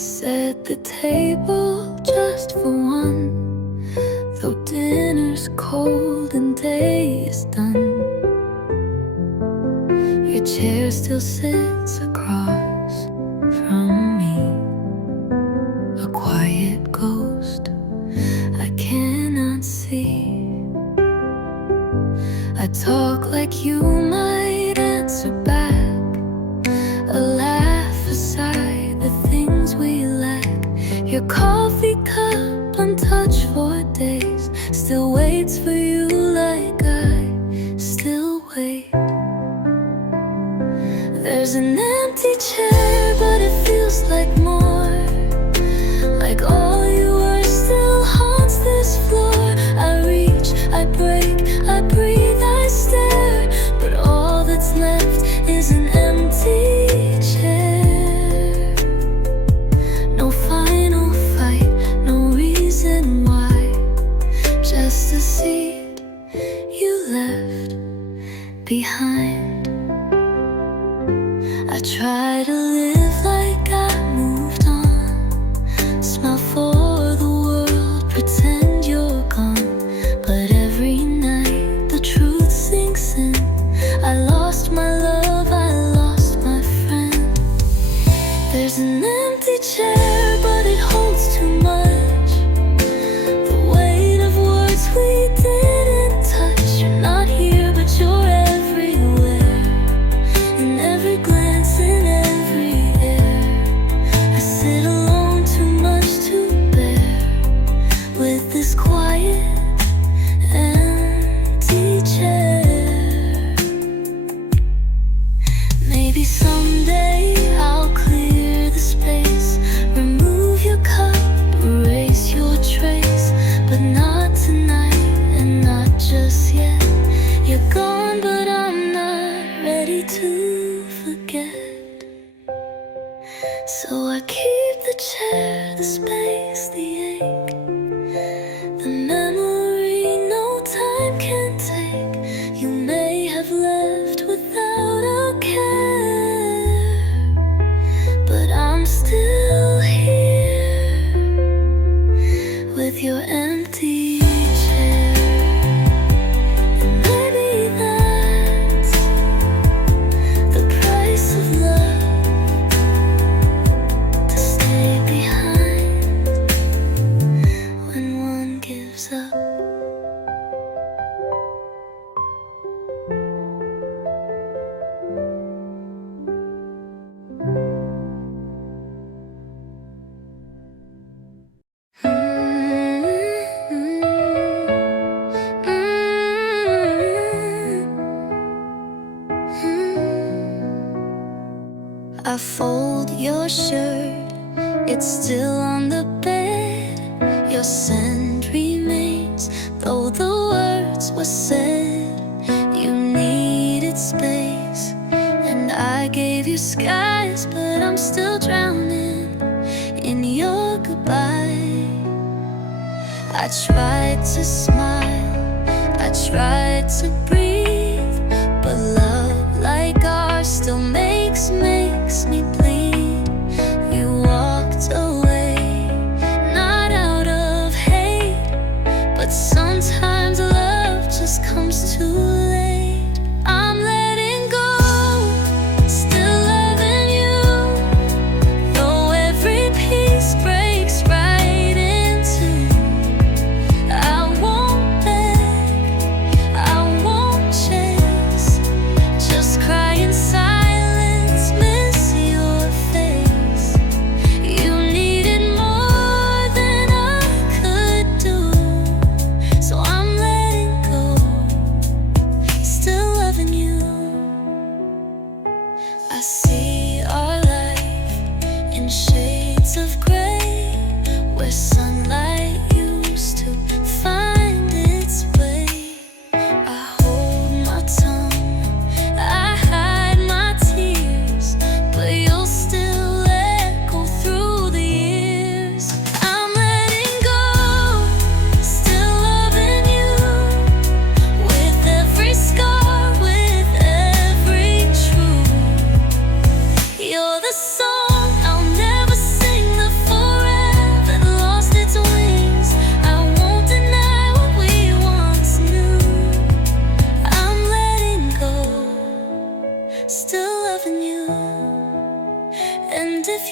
set the table just for one, though dinner's cold and day is done. Your chair still sits across from me, a quiet ghost I cannot see. I talk like you might answer back, a laugh aside the things we lack. Your coffee cup untouched for days still waits for you like I still wait. There's an empty chair, but it feels like more, like all you were still haunts this floor. I reach, I break, I breathe, I stare, but all that's left is an empty chair. No final fight, no reason why, just a seat you left behind. I try to live like I moved on, smile for the world, pretend you're gone. But every night the truth sinks in. I lost my love, I lost my friend. There's an empty chair, but it holds too much, the weight of words we didn't touch. You're not here, but you're everywhere, in every glance, in every air. I sit alone, too much to bear, with this quiet, empty chair. Maybe someday I'll clear the space, remove your cup, erase your trace, but not tonight and not just yet. You're gone, but I'm not ready to forget. So I keep the chair, the space, the ache, the memory no time can take. You may have left without a care, but I'm still here with your empty chair. And maybe that's the price of love, to stay behind when one gives up. I fold your shirt, it's still on the bed. Your scent remains, though the words were said. You needed space, and I gave you skies, but I'm still drowning in your goodbye. I tried to smile, I tried to breathe, but love like ours still makes me bleed. You walked away, not out of hate, but sometimes love just comes too late. I'm letting go, still loving you, though every piece breaks right in two. I won't beg, I won't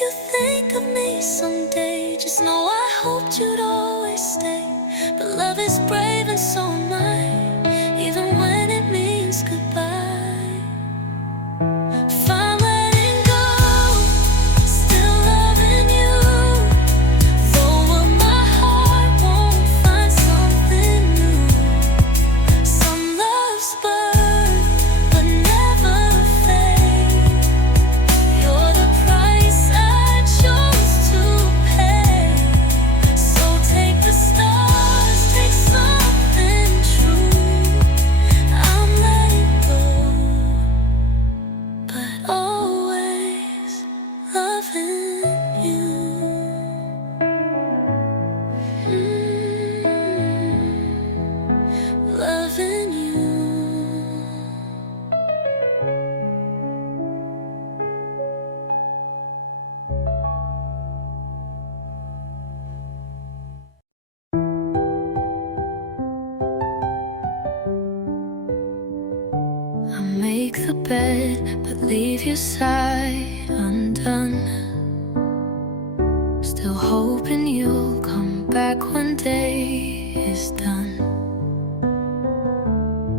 you think of me someday, just know I hoped you'd always stay. But love is brave and so am I, even when it means goodbye. If I'm letting go, still loving you, though my heart won't find something new. Some loves burn, but never fade. You're the price I chose to pay. So take the stars, take something true. I'm letting go, but always loving you. Loving you. I make the bed, but leave your side undone. Still hoping you'll come back when day is done.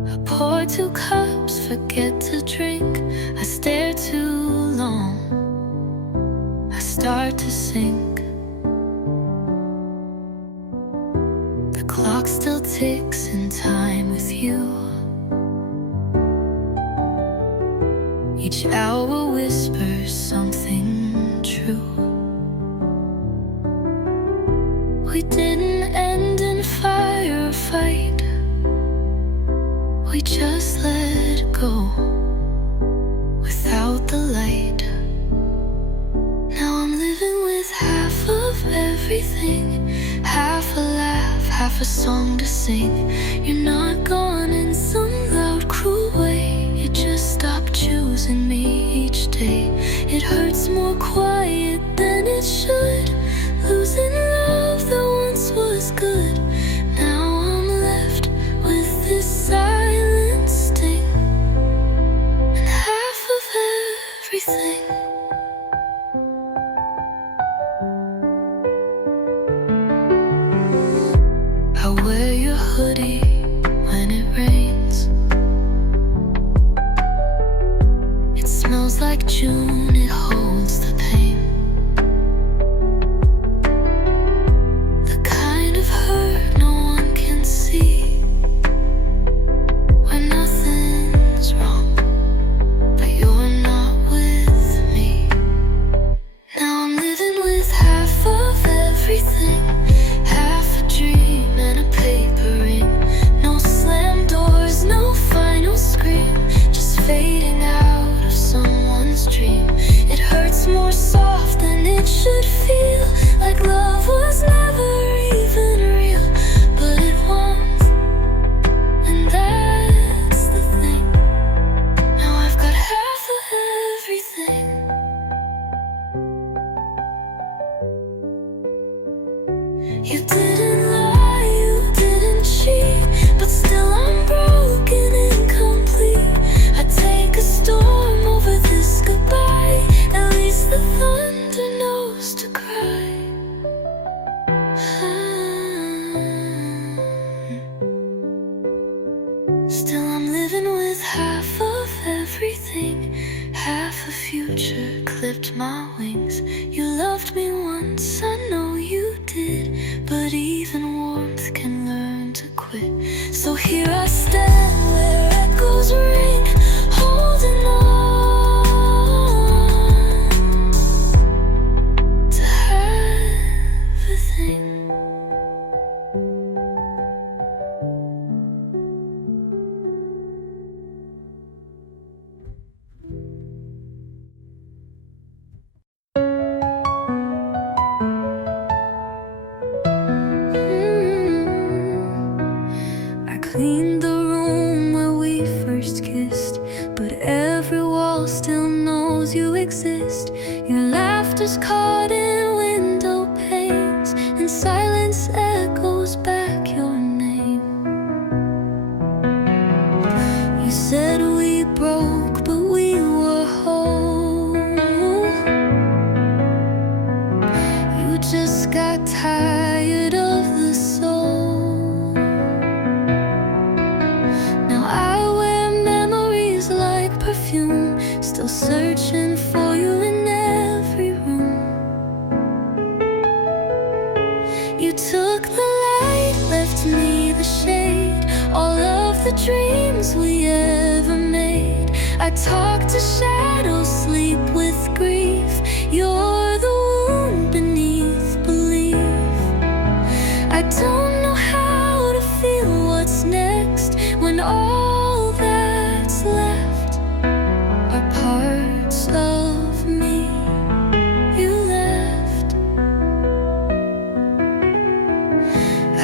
I pour 2 cups, forget to drink. I stare too long, I start to sink. The clock still ticks in time with you. Each hour whispers something true. We didn't end in fire or fight, we just let go without the light. Now I'm living with half of everything, half a laugh, half a song to sing. You're not gone in some loud, cruel way. You just stopped choosing me each day. It hurts more quiet than it should, losing love that once was good. Now I'm left with this silent sting and half of everything. I wear your hoodie when it rains. It smells like June, it holds the pain. The kind of hurt no one can see, when nothing's wrong, but you're not with me. Now I'm living with half of everything, half a dream and a paper ring. No slam doors, no final scream, just fading out of someone's dream. It hurts more soft than it should feel, like love was never even real. But it was, and that's the thing. Now I've got half of everything. You didn't lie, you didn't cheat, but still I'm broken, incomplete. I take a storm over this goodbye, at least the thunder knows to cry. Still I'm living with half of everything, half a future clipped my wings. You loved me once, I know you did, but even warmth can learn to quit. So here I stand where echoes ring, holding on to half a thing. I cleaned the room where we first kissed, but every wall still knows you exist. Your laughter's caught in window panes, and silence echoes back your name. You said we broke, but we were whole. still searching for you in every room. You took the light, left me the shade, all of the dreams we ever made. I talk to shadows, sleep with grief. You're the wound beneath belief. I don't know how to feel what's next when all that's left are parts of me you left.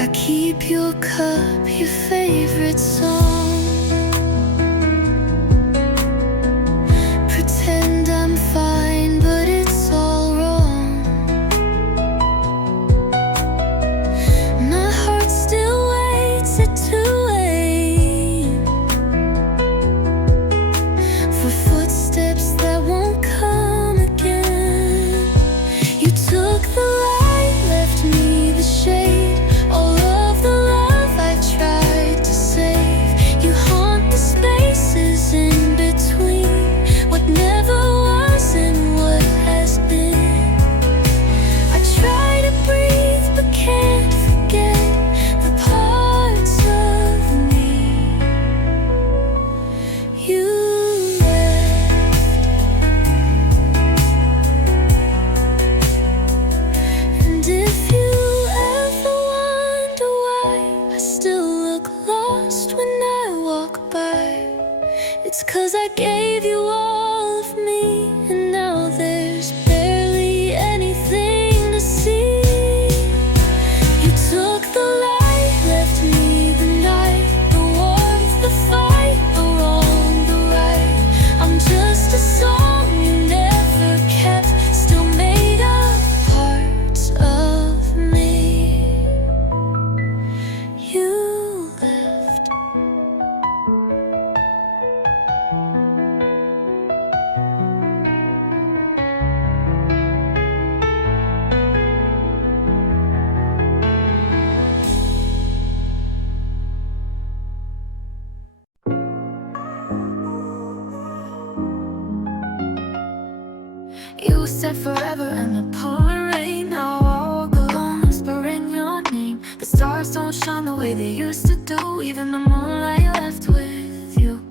I keep your cup, your favorite song. Pretend I'm fine, but it's all wrong. My heart still waits at 2 a.m. for footsteps that won't come again. You took the light, left me the shade, all of the love I tried to save. You haunt the spaces in between, what never was and what has been. I try to breathe but can't forget the parts of me you left. And if you ever wonder why I still look lost when I walk by, it's 'cause I gave you all of me, and now there's barely anything to see. You took the light, left me the night, the warmth, the fight, the wrong, the right. I'm just a song you never kept, still made of parts of me you left. You said forever in the pouring rain. Now I walk alone, whispering your name. The stars don't shine the way they used to do, even the moonlight left with you.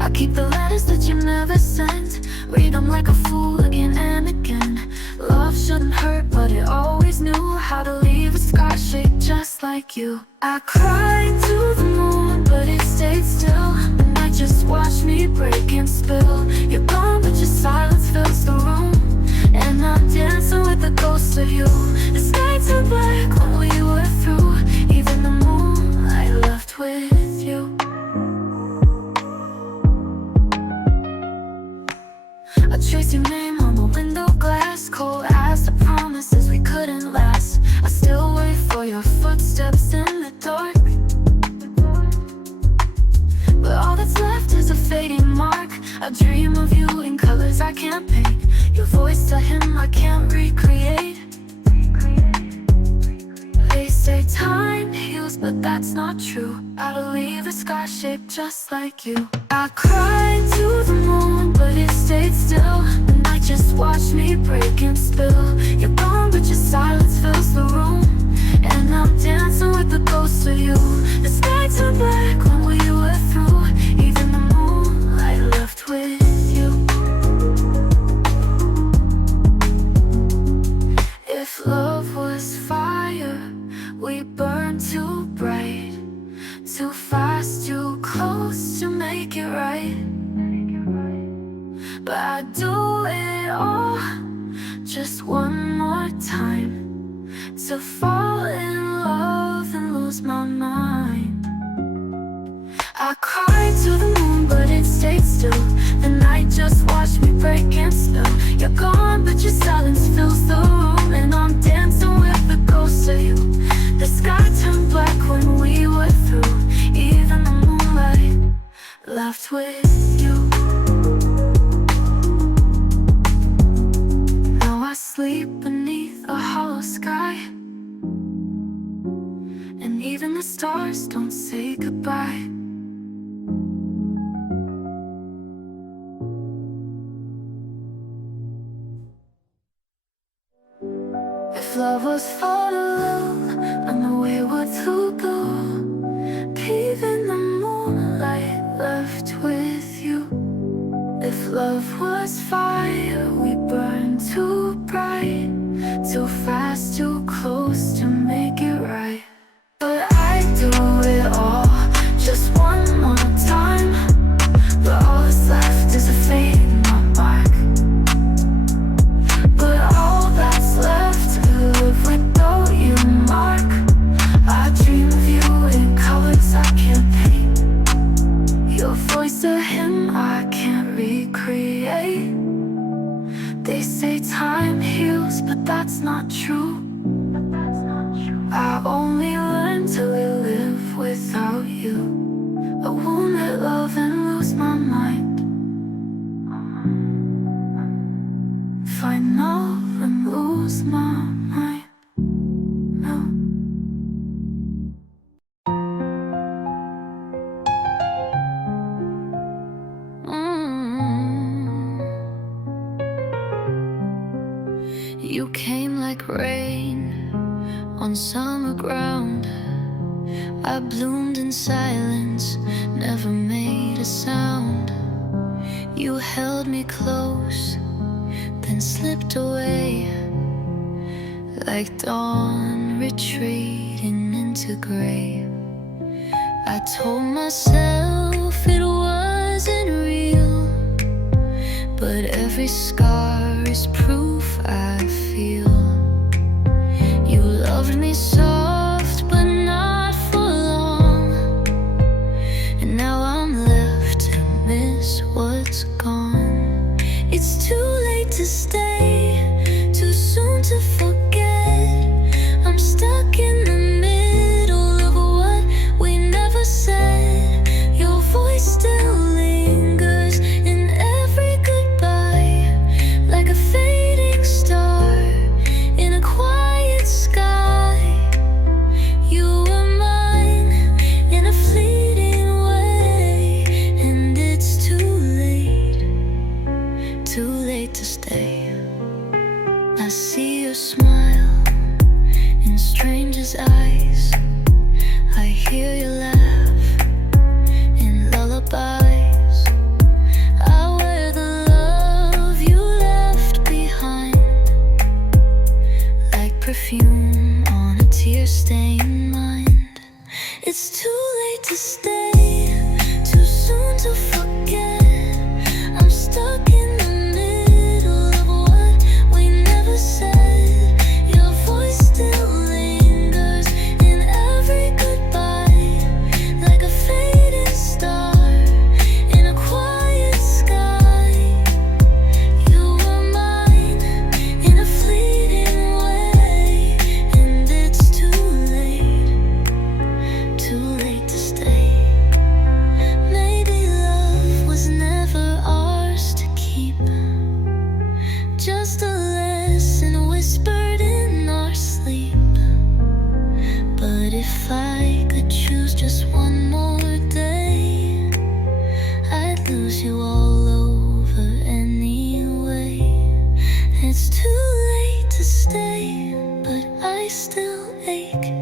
I keep the letters that you never sent, read them like a fool again and again. Love shouldn't hurt, but it always knew how to leave a scar shaped just like you. I cried to the moon, but it stayed still. The night just watched me break and spill. You're gone, but your silence fills the room, and I'm dancing with the ghost of you. The sky turned black when we were through, even the moonlight left with you. I traced your name on the window glass, cold as the promises we couldn't last. I still wait for your footsteps in the dark, but all that's left is a fading mark. I dream of you in colors I can't paint, your voice to him I can't recreate. They say time heals, but that's not true. I believe a scar shaped just like you. I cried to the moon, but it stayed still. The night just watched me break and spill. You're gone, but your silence fills the room, and I'm dancing with the ghost of you. The sky turned black when we were through, even the moonlight left with you. If love was fire, we burned too bright, too fast, too close to make it right. But I'd do it all just one more time, to fall in love and lose my mind. I cried to the moon, but it stayed still. The night just watched me break and spill. You're gone, but your silence fills the room, and I'm dancing with the ghost of you. The sky turned black when we were through, even the moonlight left with you. Now I sleep beneath a hollow sky, and even the stars don't say goodbye. lovers fall alone on the wayward to go. Peeve in the moonlight left with you. If love was fire, we burn too bright, too fast, too close to make it right. But I do it all just one more time, but all that's left is a fading mark. But all that's left to live without you, Mark. I dream of you in colors I can't paint. Your voice a hymn I can't recreate. They say time heals, but that's not true. I only learned to live without you. I won't let love and lose my mind. Find love and lose my mind. No. You came like rain on summer ground. I bloomed in silence, never made a sound. You held me close, then slipped away, like dawn retreating into gray. I told myself it wasn't real, but every scar is proof I feel. You loved me soft, but not for long, and now I'm left to miss what's gone. It's too late to stay, too soon to forget. I'm stuck in the middle of what we never said. Your voice still lingers in every goodbye, like a fading star in a quiet sky. You were mine in a fleeting way, and it's too late to stay. I see your smile in strangers' eyes. I hear your laugh in lullabies. I wear the love you left behind, like perfume on a tear-stained mind. It's too late to stay, too soon to forget. I'm stuck in the middle of what we never said. Your voice still lingers in every goodbye, like a fading star in a quiet sky. You were mine in a fleeting way, and it's too late to stay. Maybe love was never ours to keep, just a lesson whispered in our sleep. But if I could choose just one more day, I'd lose you all over anyway. It's too late to stay, but I still ache,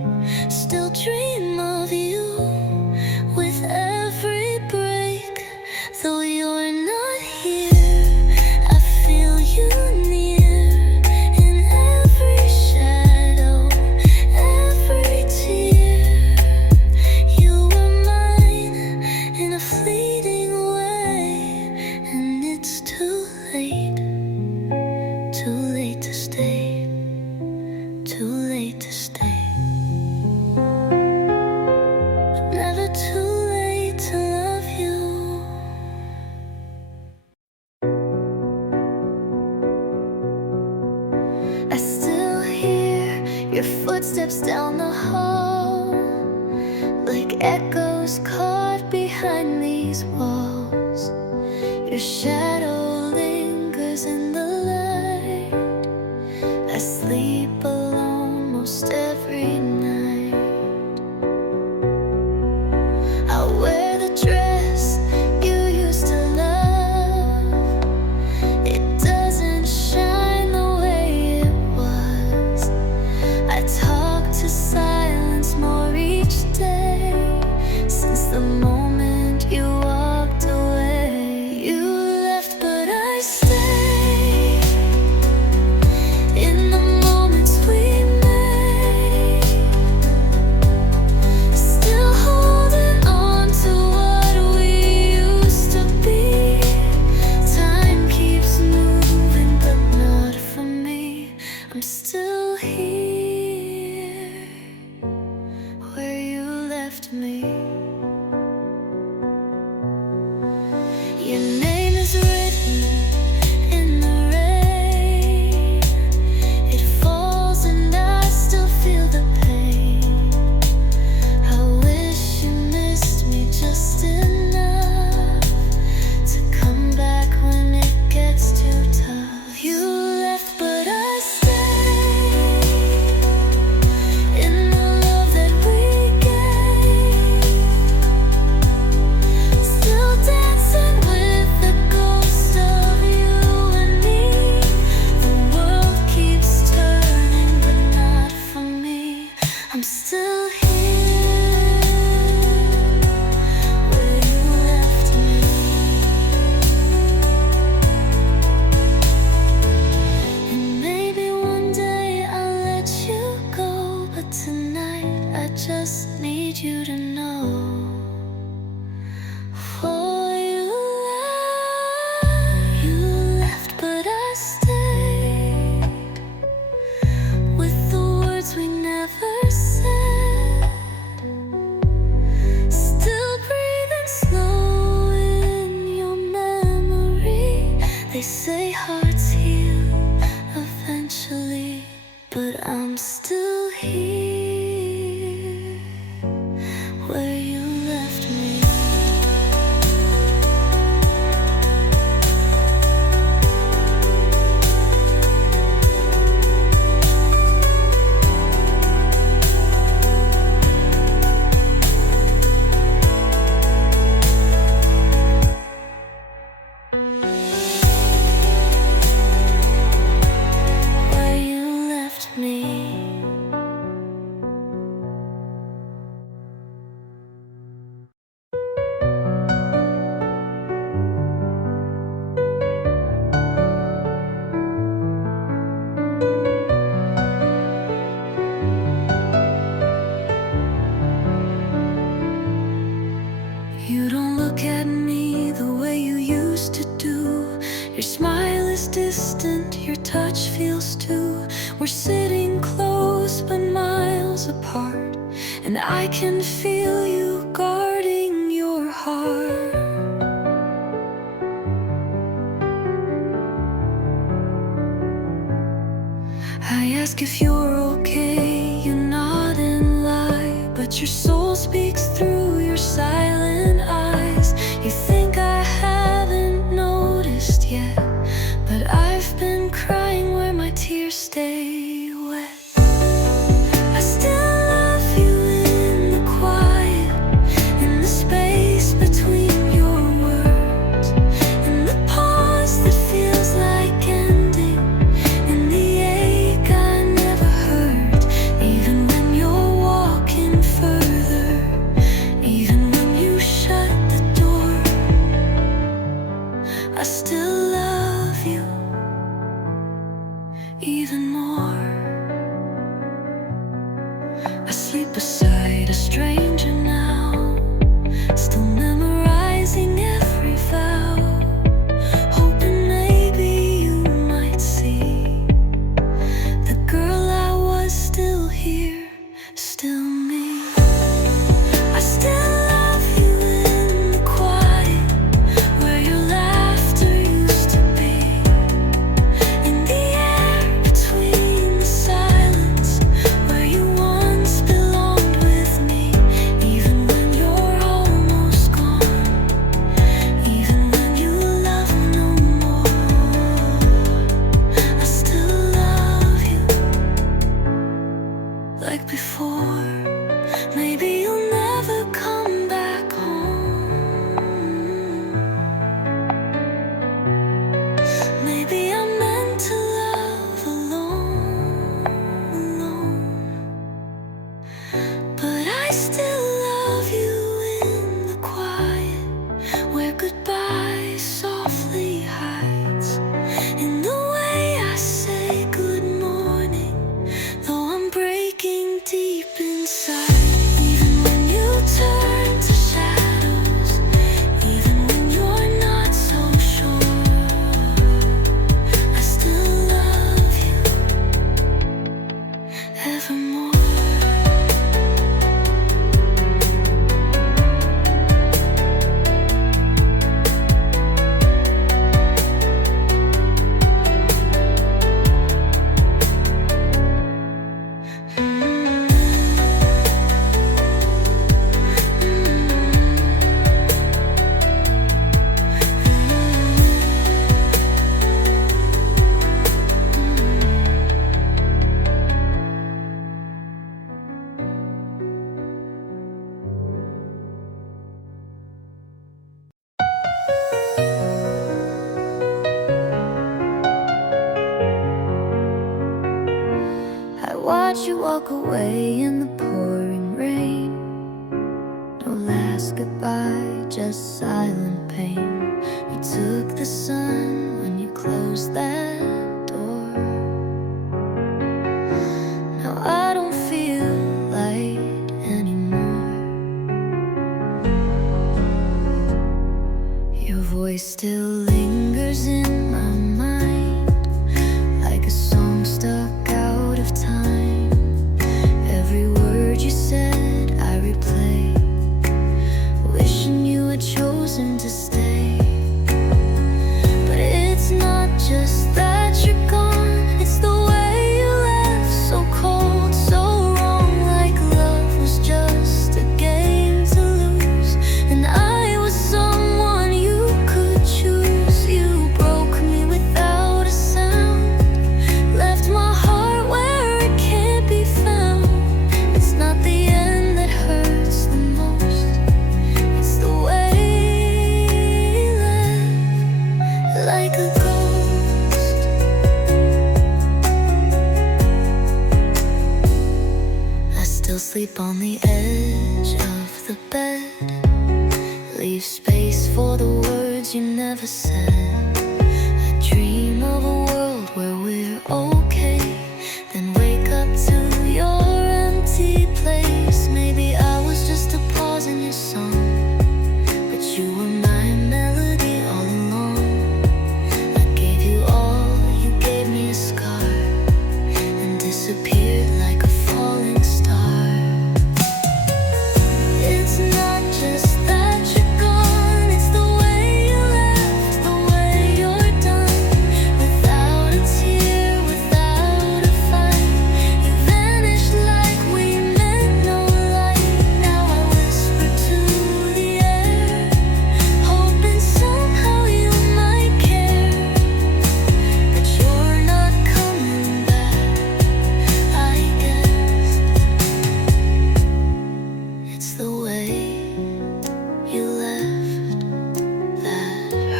still dream of you with every break. Though you're not here, I feel you near in every shadow, every tear. You were mine in a fleeting way, and it's too late to stay, too late to stay. Never too late to love you. I still hear your footsteps down the hall, like echoes caught behind these walls. Your shadow lingers in the light. I sleep alone most every night. I wear the dress you used to love. It doesn't shine the way it was. Your smile is distant, your touch feels too. We're sitting close but miles apart, and I can feel you guarding your heart. I ask if you're okay, you nod and lie, but your soul speaks through your silent eyes. You think I haven't noticed yet, but I've been crying where my tears stay wet. I still love you in the quiet, in the space between your words, in the pause that feels like ending, in the ache I never heard. Even when you're walking further, even when you shut the door, I still love you even more. I sleep beside a stranger now, still memorizing every vow, hoping maybe you might see the girl I was still here, still me. I still love you in the quiet, where your laughter used to be, in the air between the silence, where you once belonged with me. Even when you're almost gone, even when you love no more, I still love you like before. Maybe you'll never come back home. Maybe I'm meant to love alone, but I still love you in the quiet, where goodbye softly hides, in the way I say good morning, though I'm breaking deep inside. Even when you turn to shadows, even when you're not so sure, I still love you evermore. I watch you walk away in the pouring rain. No last goodbye, just silent pain. You took the sun when you closed that door. Now I don't feel light anymore. Your voice still lingers in my mind, like a song stuck out of time. Every word you said I replay, wishing you had chosen to stay. But it's not just that you're gone, it's the way you left, so cold, so wrong, like love was just a game to lose, and I was someone you could choose. You broke me without a sound, left my heart where it can't be found. It's not the end that hurts the most, it's the way you left, like a ghost. I still sleep on the edge of the bed, leave space for the words you never said. I dream of a world where we're okay, then wake up to your empty place. Maybe I was just a pause in your song, but you were my melody all along. I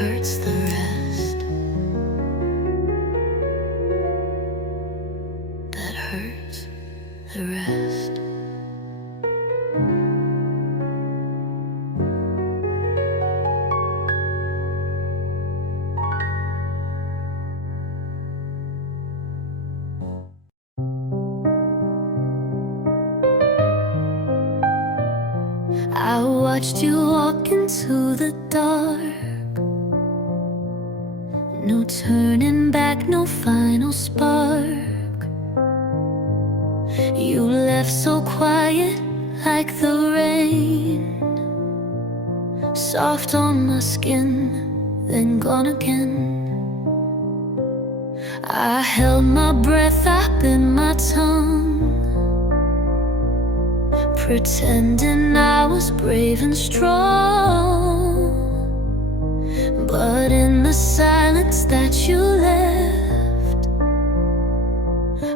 hurts the rest. That hurts the rest. I watched you walk into the dark. No turning back, no final spark. You left so quiet, like the rain, soft on my skin, then gone again. I held my breath, I bit my tongue, pretending I was brave and strong. But in the silence that you left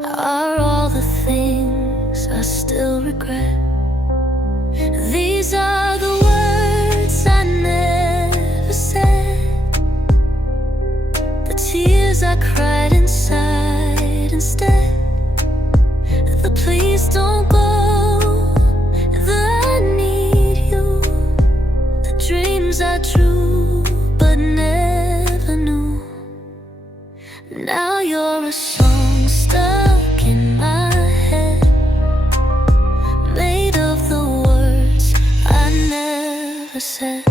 are all the things I still regret. These are the words I never said, the tears I cried inside instead, the please don't go, I drew but never knew. Now you're a song stuck in my head, made of the words I never said.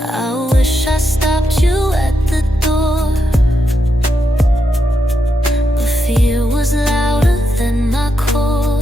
I wish I stopped you at the door, but fear was louder than my core.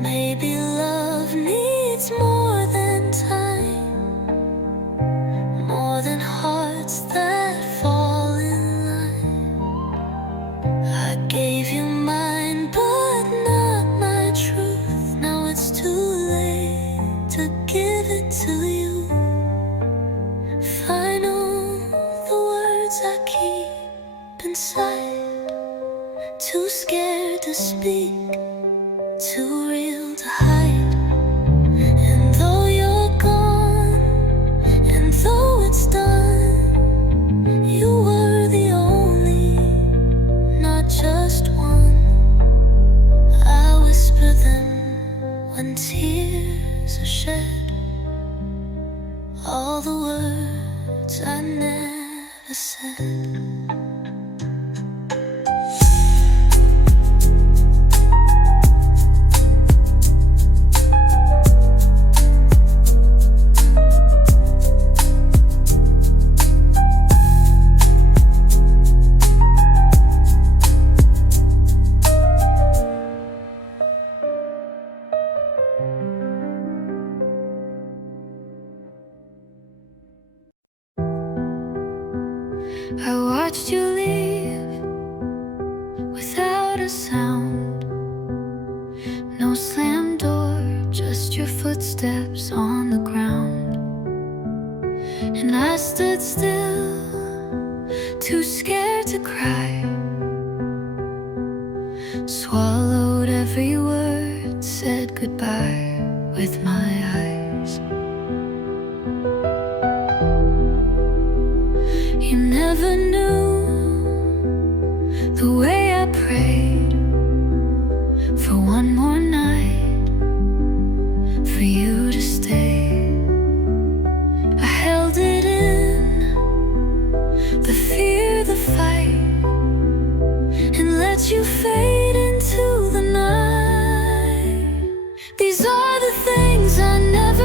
Maybe love needs more than time, more than hearts that fall in line. I gave you mine, but not my truth. Now it's too late to give it to you. Final, the words I keep inside, too scared to speak, too real to hide. And though you're gone, and though it's done, you were the only, not just one. I whisper them when tears are shed, all the words I never said. I watched you leave without a sound, no slam door, just your footsteps on the ground. And I stood still, too scared to cry, swallowed every word, said goodbye with my eyes. You never knew the way I prayed for one more night, for you to stay. I held it in, the fear, the fight, and let you fade into the night. These are the things I never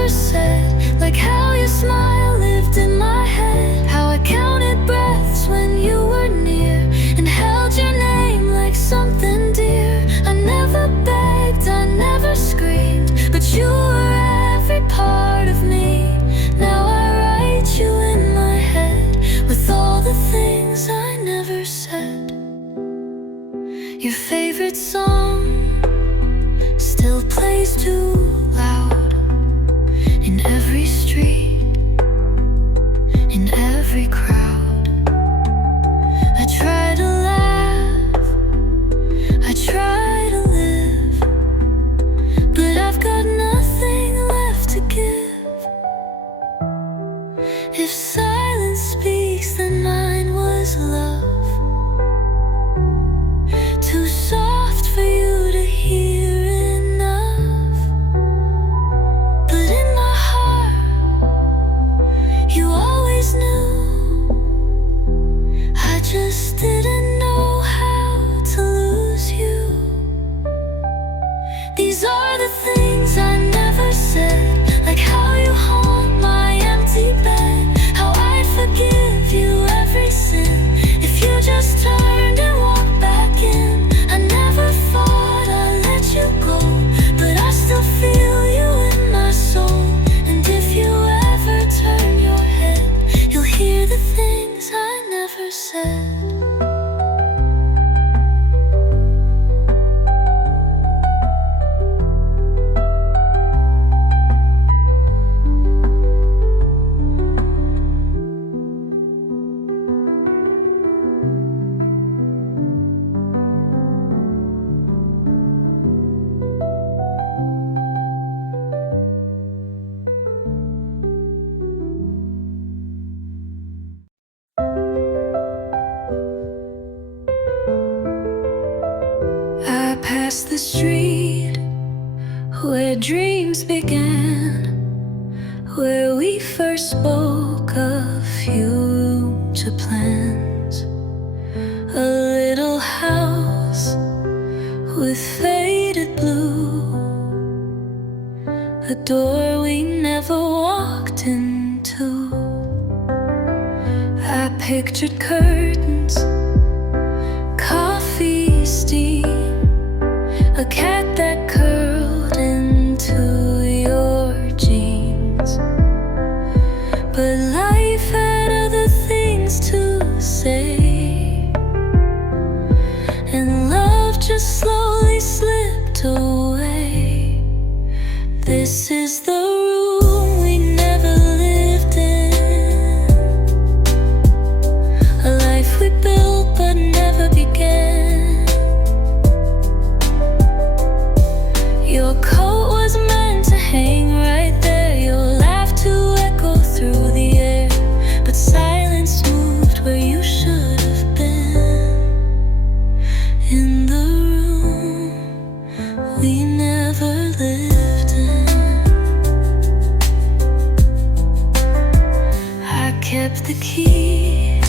If silence speaks, then mine was love, too soft for you to hear enough. But in my heart, you always knew. I just didn't know how to lose you. These are the things I never said, like how you haunt my empty bed, how I'd forgive you every sin if you just turned and walked back in. I never thought I'd let you go, but I still feel you in my soul. And if you ever turn your head, you'll hear the things I never said. I passed the street where dreams began, where we first spoke of future plans. A little house with faded blue, a door we never walked into. I pictured curtains, coffee steam, a cat that curled into your jeans. But life had other things to say, and love just slowly slipped away. This is the room we never lived in, a life we built but never began. Your coat was meant to hang right there, your laugh to echo through the air, but silence moved where you should have been. In the room we never lived in, I kept the key,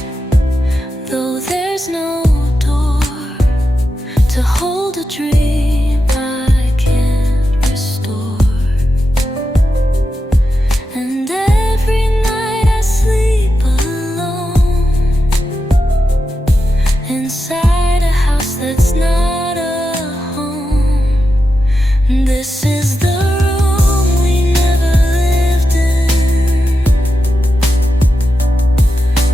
though there's no door to hold a dream I can't restore. And every night I sleep alone, inside a house that's not a home. This is the room we never lived in,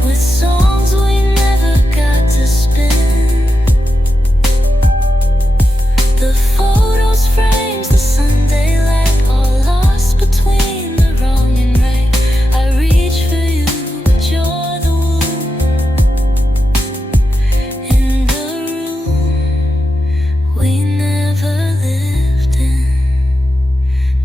with songs we never got to spin. The photos, frames, the Sunday light, all lost between the wrong and right. I reach for you, but you're the wound in the room we never lived in.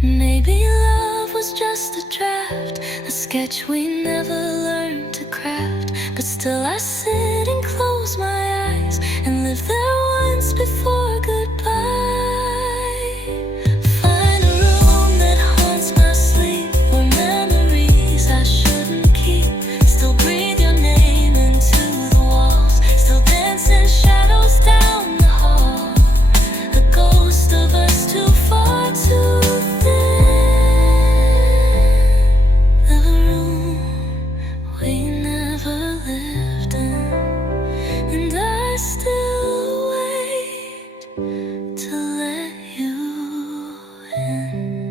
Maybe love was just a draft, a sketch we never learned to craft. But still I sit and close my eyes and live there once before goodbye. Find a room that haunts my sleep, where memories I shouldn't keep still breathe your name into the walls, still dance in shadows down the hall. The ghost of us too far to thin. The room we never lived in, and I still wait to let you in.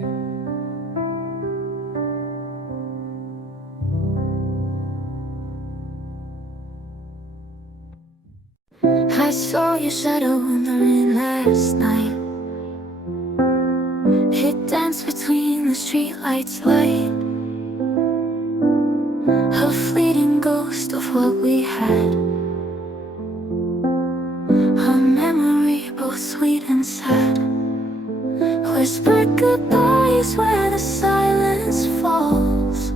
I saw your shadow in the rain last night. It danced between the streetlights' light, a fleeting ghost of what we had, a memory both sweet and sad. Whispered goodbyes where the silence falls,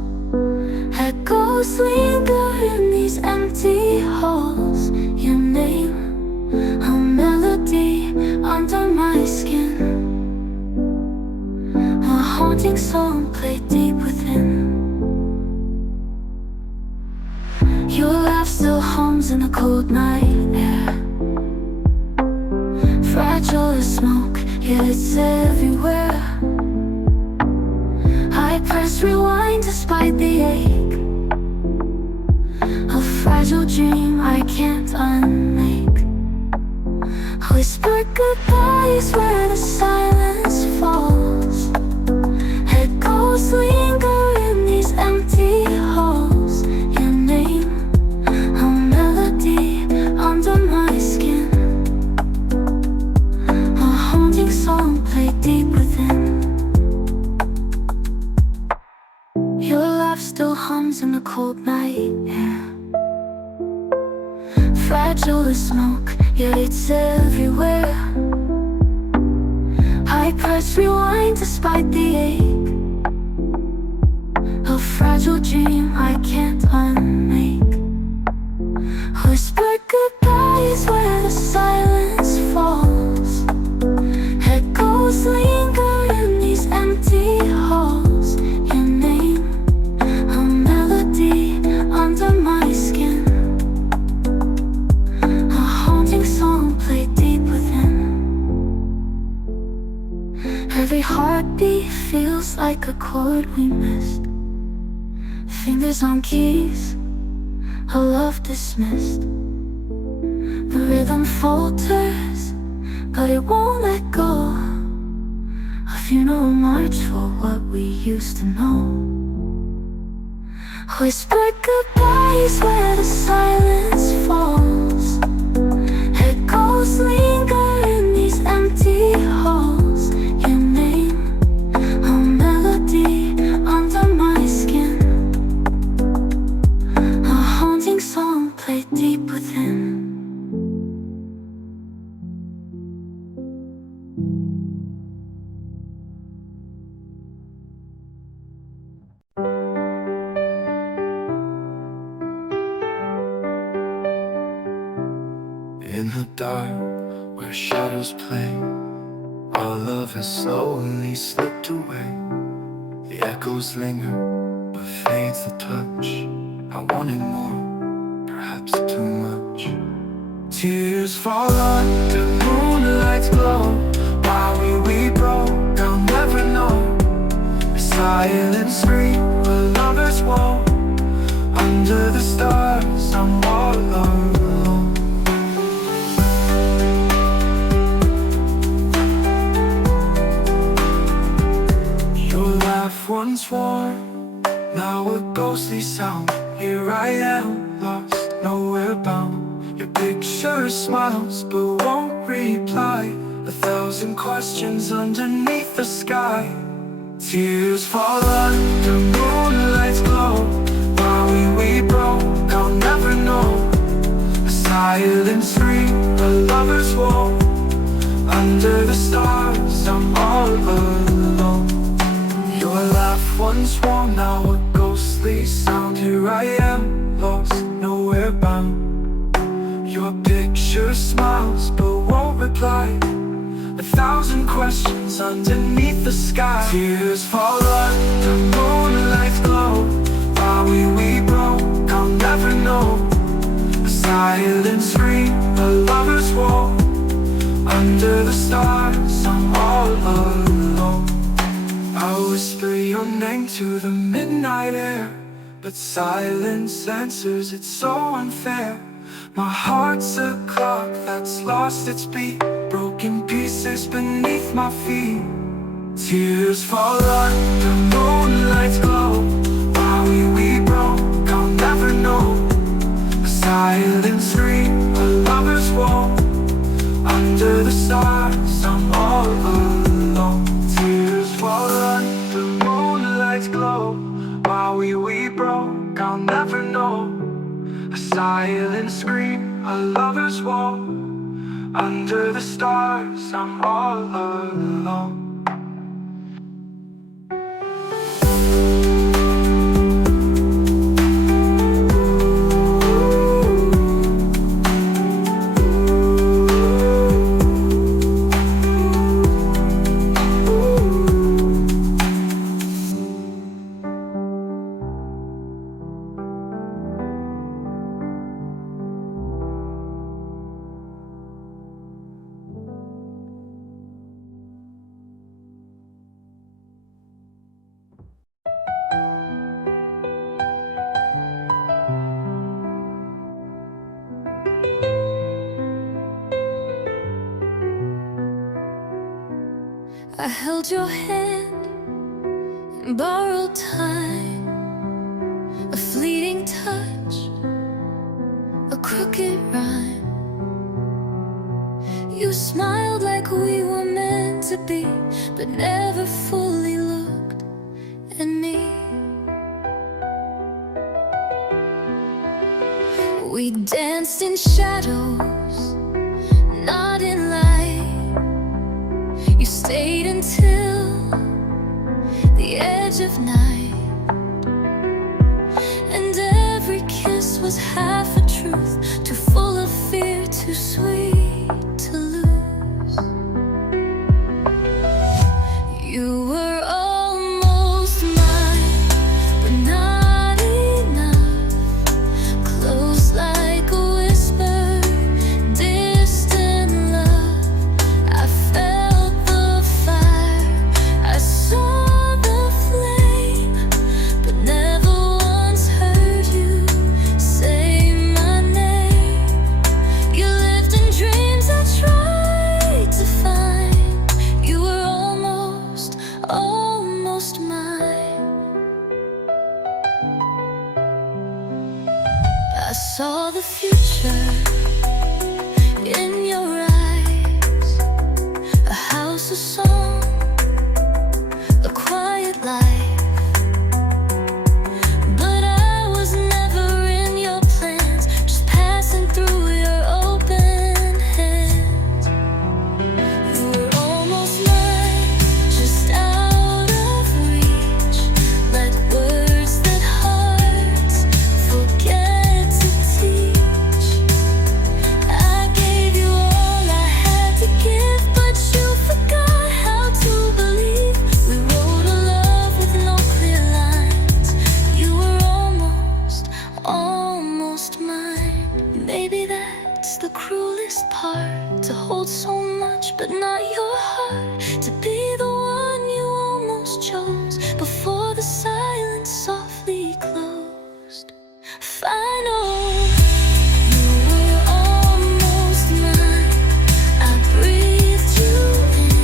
echoes ghosts linger in these empty halls. Your name, a melody under my skin, a haunting song played deep within. Your laugh still hums in the cold night air, fragile as smoke, yet it's everywhere. I press rewind despite the ache, a fragile dream I can't unmake. Whispered goodbyes where the silence falls. Echoes linger in these empty halls. Your name, a melody under my skin, a haunting song played deep within. Your laugh still hums in the cold night air, fragile as smoke, yet it's everywhere. I press rewind despite the ache, a fragile dream I can't unmake. Whispered goodbyes where the silence falls. Echoes linger in these empty halls. Your name, a melody under my skin, a haunting song played deep within. Every heartbeat feels like a chord we missed, fingers on keys, a love dismissed. The rhythm falters, but it won't let go. A funeral march for what we used to know. Whispered goodbyes where the silence falls. Echoes linger in these empty halls. Your name, a melody under my skin, a haunting song played deep within. In the dark, where shadows play, our love has slowly slipped away. The echoes linger, but fades the touch. I wanted more, perhaps too much. Tears fall under moonlight's glow. Why we broke, I'll never know. A silent scream, a lover's woe. Under the stars, I'm all alone. Once warm, now a ghostly sound. Here I am, lost, nowhere bound. Your picture smiles, but won't reply. 1,000 questions underneath the sky. Tears fall under moonlight's glow. Why we broke, I'll never know. A silent scream, a lover's woe. Under the stars, I'm all alone. Your laugh once warm, now a ghostly sound. Here I am, lost, nowhere bound. Your picture smiles, but won't reply. 1,000 questions underneath the sky. Tears fall under moonlight's glow. Why we broke, I'll never know. A silent scream, a lover's woe. Under the stars, I'm all alone. I whisper your name to the midnight air, but silence answers, it's so unfair. My heart's a clock that's lost its beat, broken pieces beneath my feet. Tears fall under moonlight's glow. Why we broke, I'll never know. A silent scream, a lover's woe. Under the stars, I'm all alone. Tears fall under moonlight's glow. Why we broke, I'll never know. A silent scream, a lover's woe. Under the stars, I'm all alone. I held your hand in borrowed time, a fleeting touch, a crooked rhyme. You smiled like we were meant to be, but never fully looked at me. We danced in shadows, not in light. You stayed until the edge of night, and every kiss was half a truth, too full of fear, too sweet to lose. You were almost mine, but not enough. Close like a whisper, distant love. I felt the fire, I saw the flame, but never once heard you say my name. You lived in dreams I tried to find. You were almost mine. I saw the future in your eyes, a house of song, a quiet life. But I was never in your plans, just passing through your open hands. You were almost mine, just out of reach, like words that hearts forget to teach. I gave you all I had to give, but you forgot how to believe. We wrote a love with no clear lines. You were almost mine. Maybe that's the cruelest part, to hold so much but not your heart, to be the one you almost chose before the silence softly closed. Final. You were almost mine. I breathed you in,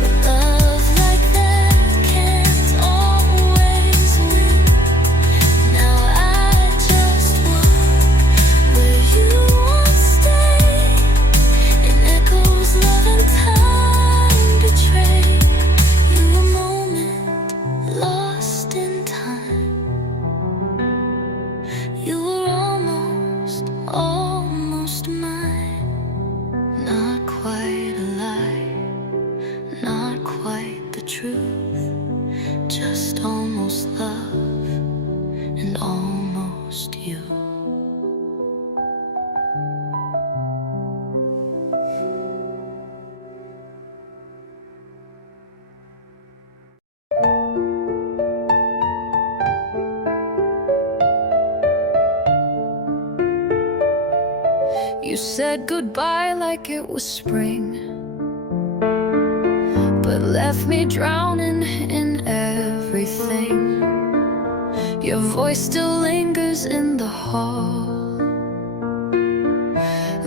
but love like that can't always win. Now I just walk where you once stayed, in echoes love and time betrayed. You a moment lost in time. You were almost mine. Not quite a lie, not quite the truth, just almost love and almost you. You said goodbye like it was spring, but left me drowning in everything. Your voice still lingers in the hall,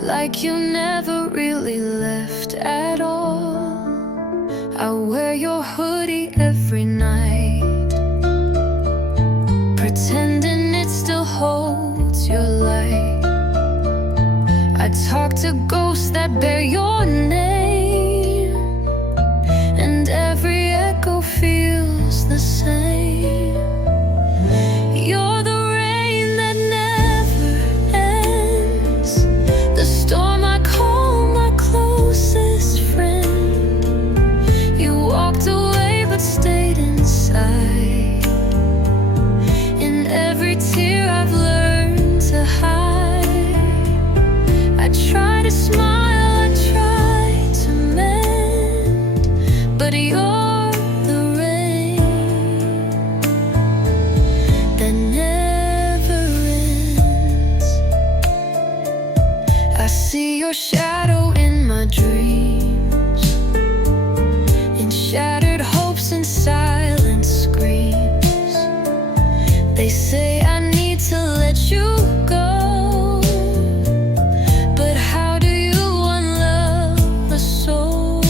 like you never really left at all. I wear your hoodie every night, pretending it still holds your light. I talk to ghosts that bear your name, and every echo feels the same. You're the rain that never ends, the storm I call my closest friend. You walked away but stayed inside. In every tear I've learned to hide. I try to smile, I try to mend, but you're the rain that never ends. I see your shadow in my dreams, in shattered hopes and silent screams. They say I need to let you go, but how do you unlove a soul?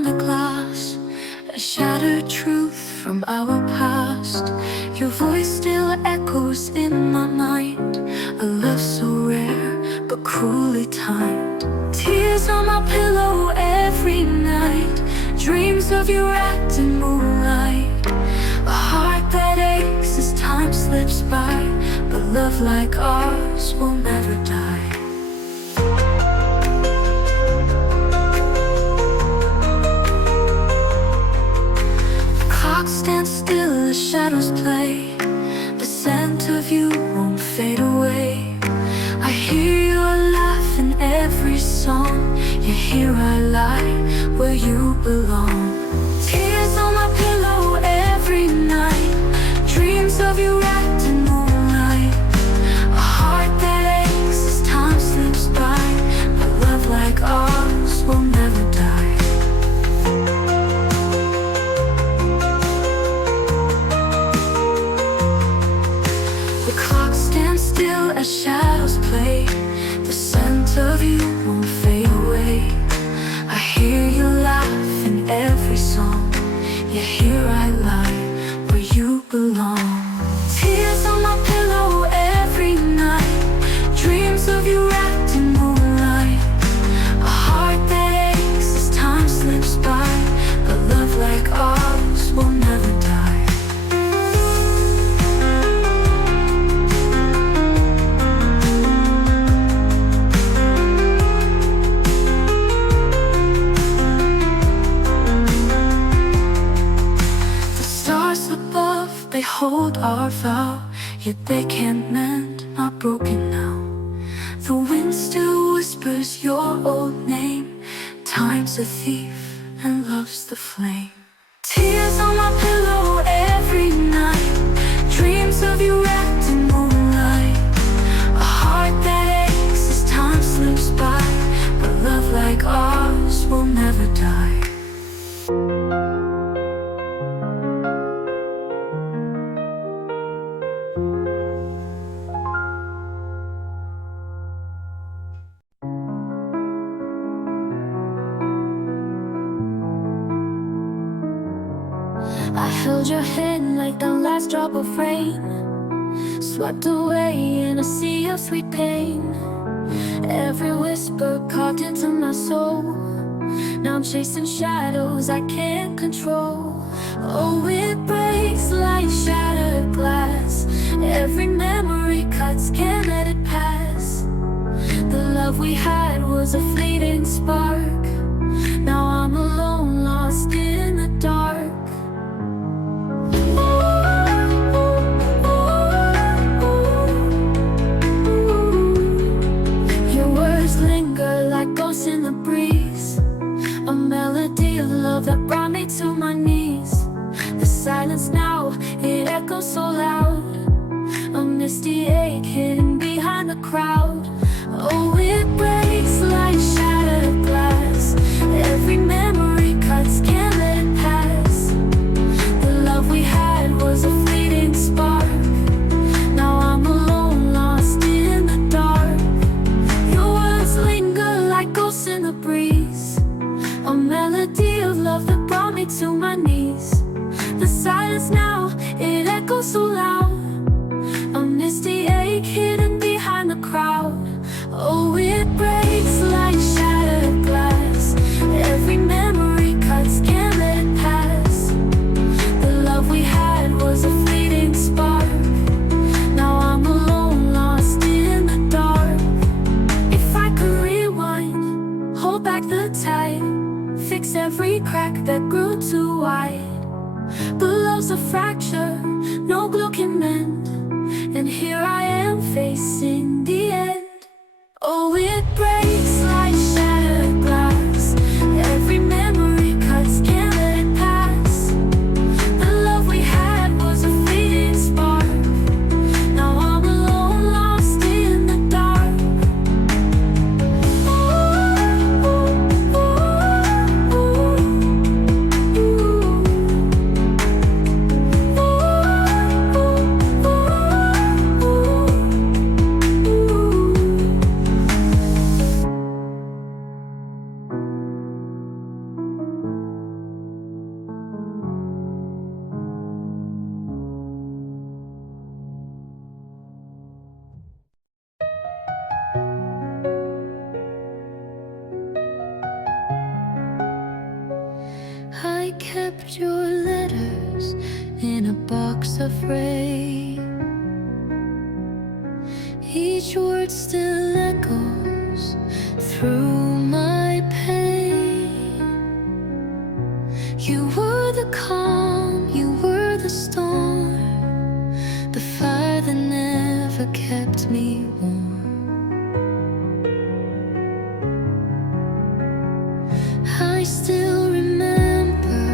on the glass, a shattered truth from our past. Your voice still echoes in my mind, a love so rare but cruelly timed. Tears on my pillow every night, dreams of you wrapped in moonlight. A heart that aches as time slips by, but love like ours will never die. Stand still as shadows play, the scent of you won't fade away. I hear your laugh in every song, yeah, here I lie where you belong. Tears on my pillow every night, dreams of you wrapped in moonlight. A heart that aches as time slips by, but love like ours will never die. As shadows play, the scent of you won't fade away. I hear you laugh in every song, yeah, here I lie where you belong. Tears on my pillow every night, dreams of you wrapped in moonlight. A heart that aches as time slips by, but love like ours will never die. They hold our vow, yet they can't mend, not broken now. The wind still whispers your old name, time's a thief and love's the flame. Tears on my pillow every night, dreams of you wrapped in moonlight. A heart that aches as time slips by, but love like ours will never die. I held your hand like the last drop of rain, swept away in a sea of sweet pain. Every whisper carved into my soul, now I'm chasing shadows I can't control. Oh, it breaks like shattered glass, every memory cuts, can't let it pass. The love we had was a fleeting spark, now I'm alone, lost in the dark. In the breeze, a melody of love that brought me to my knees. The silence now, it echoes so loud, a misty ache hidden behind the crowd. Oh, it breaks like shattered glass, every memory cuts, can't let it pass. The love we had was a fleeting spark, now I'm alone, lost in the dark. Your words linger like ghosts in the breeze, a melody of love that brought me to my knees. The silence now, it echoes so loud, a misty ache hidden behind the crowd. Oh, it breaks like shattered glass, every memory cuts, can't let it pass. The love we had was a fleeting spark, now I'm alone, lost in the dark. If I could rewind, hold back the tide, fix every crack that grew too wide. But love's a fracture, no glue can mend, and here I am facing the end. Oh, it breaks like shattered glass, every memory cuts, can't let it pass. The love we had was a fleeting spark, now I'm alone, lost in the dark. pray. Each word still echoes through my pain. You were the calm, you were the storm, the fire that never kept me warm. I still remember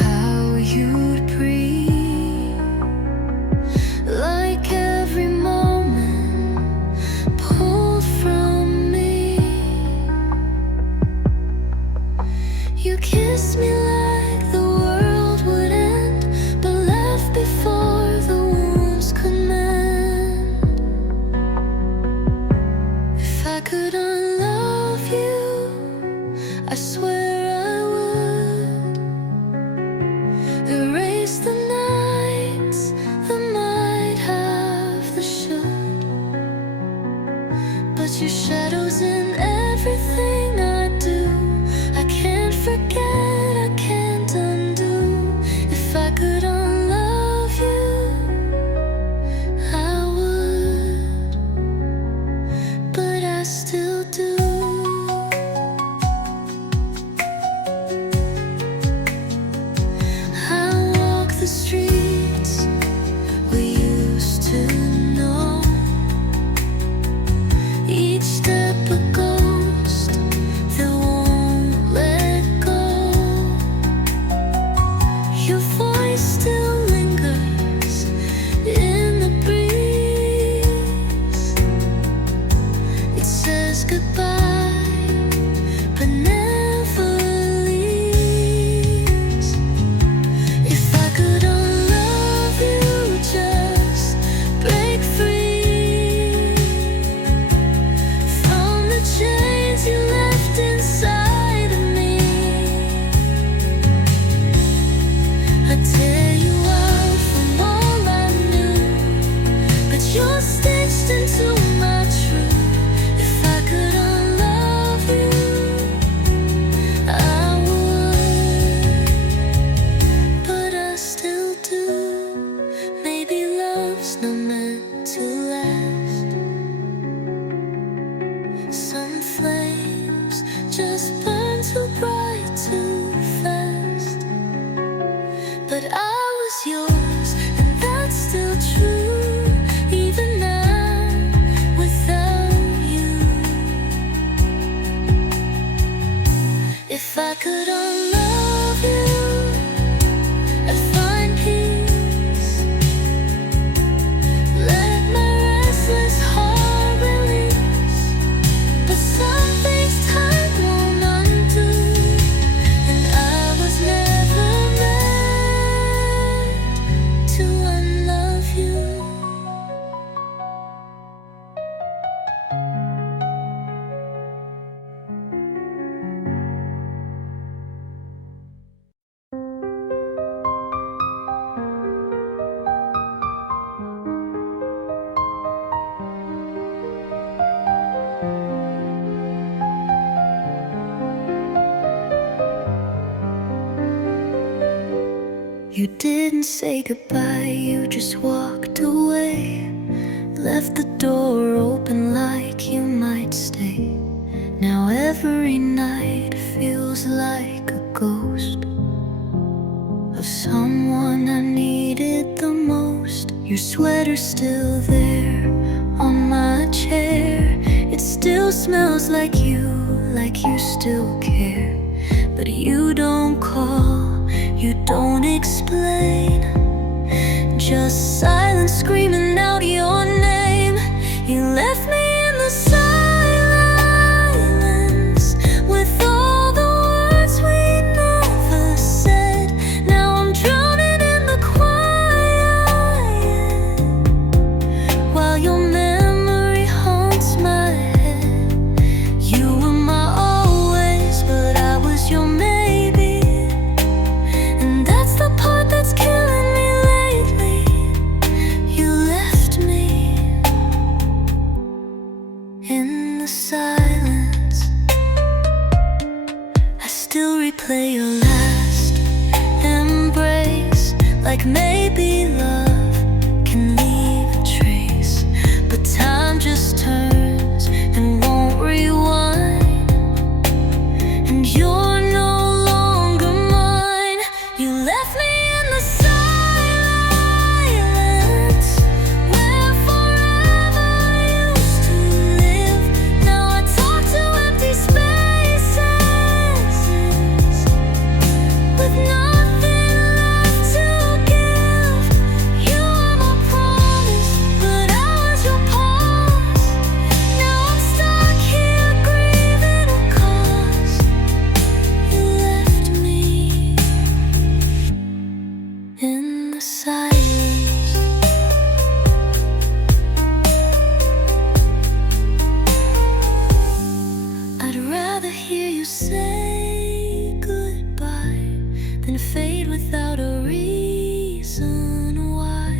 how you'd breathe, like every moment pulled from me. You kissed me like the world would end, but left before the wounds could mend. If I could unlove you, I swear I would erase the nights, the might have, the should. But your shadow's in everything I do. I can't forget, I can't undo. If I could unlove you, I would, but I still do. The streets we used to know, each step a ghost that won't let go. Your voice still lingers in the breeze. It says goodbye, but never leaves. If I could unlove you, just break free from the chains you left inside of me. I'd tear you out from all I knew, but you're stitched into my truth. If I could unlove you, I would, but I still do. Maybe love's not meant to last. Some flames just burn too bright, too fast. But I was yours, and that's still true, even now, without you. If I could unlove you, I'd find peace. Let my restless heart release. But some things time won't undo, and I was never meant to unlove you. You didn't say goodbye, you just walked away. Left the door open like you might stay. Now every night feels like a ghost of someone I needed the most. Your sweater's still there on my chair. It still smells like you still care. But you don't call, you don't explain, just silence screaming out your name. You left me in the silence with all the words we never said. Now I'm drowning in the quiet, while your memory haunts my head. You were my always, but I was your maybe, and that's the part that's killing me lately. You left me in the silence. I still replay your last embrace, like maybe love the silence. I'd rather hear you say goodbye than fade without a reason why.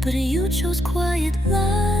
But you chose quiet life.